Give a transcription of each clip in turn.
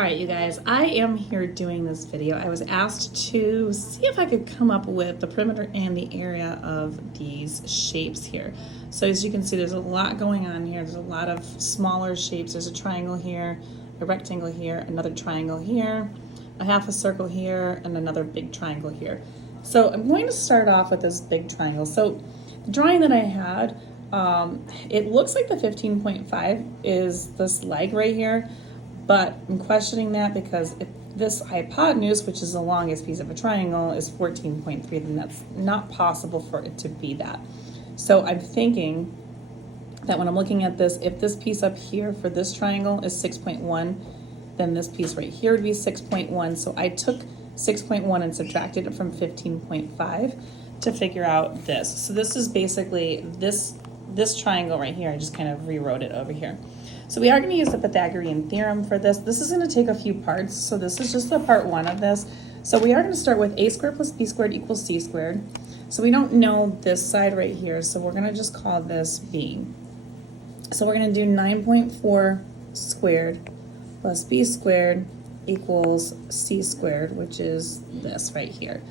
All right, you guys, I am here doing this video. I was asked to see if I could come up with the perimeter and the area of these shapes here. So as you can see, there's a lot going on here. There's a lot of smaller shapes. There's a triangle here, a rectangle here, another triangle here, a half a circle here, and another big triangle here. So I'm going to start off with this big triangle. So the drawing that I had, it looks like the 15.5 is this leg right here. But I'm questioning that because if this hypotenuse, which is the longest piece of a triangle, is 14.3, then that's not possible for it to be that. So I'm thinking that when I'm looking at this, if this piece up here for this triangle is 6.1, then this piece right here would be 6.1. So I took 6.1 and subtracted it from 15.5 to figure out this. So this is basically this triangle right here. I just kind of rewrote it over here. So we are going to use the Pythagorean theorem for this. This is going to take a few parts. So this is just the part one of this. So we are going to start with a squared plus b squared equals c squared. So we don't know this side right here. So we're going to just call this b. So we're going to do 9.4 squared plus b squared equals c squared, which is this right here.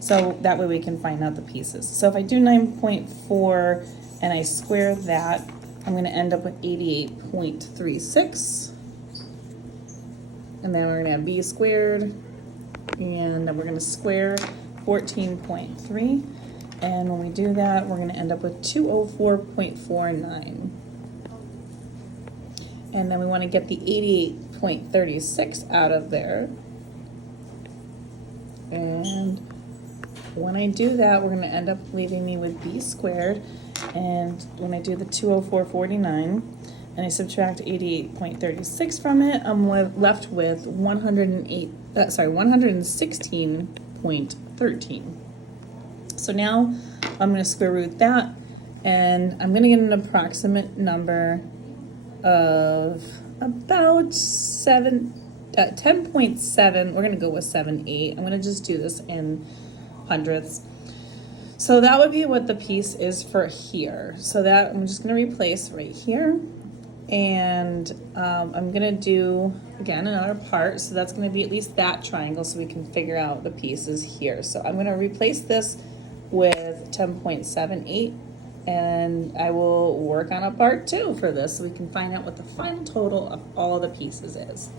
So that way we can find out the pieces. So if I do 9.4 and I square that, I'm going to end up with 88.36. And then we're going to have b squared. And then we're going to square 14.3. And when we do that, we're going to end up with 204.49. And then we want to get the 88.36 out of there. And when I do that, we're going to end up leaving me with b squared. And when I do the 204.49 and I subtract 88.36 from it, I'm left with 116.13. So now I'm going to square root that, and I'm going to get an approximate number of about 10.7. We're going to go with 7.8. I'm going to just do this in hundredths. So that would be what the piece is for here. So that I'm just going to replace right here. And I'm going to do, again, another part. So that's going to be at least that triangle so we can figure out the pieces here. So I'm going to replace this with 10.78. And I will work on a part 2 for this so we can find out what the final total of all of the pieces is.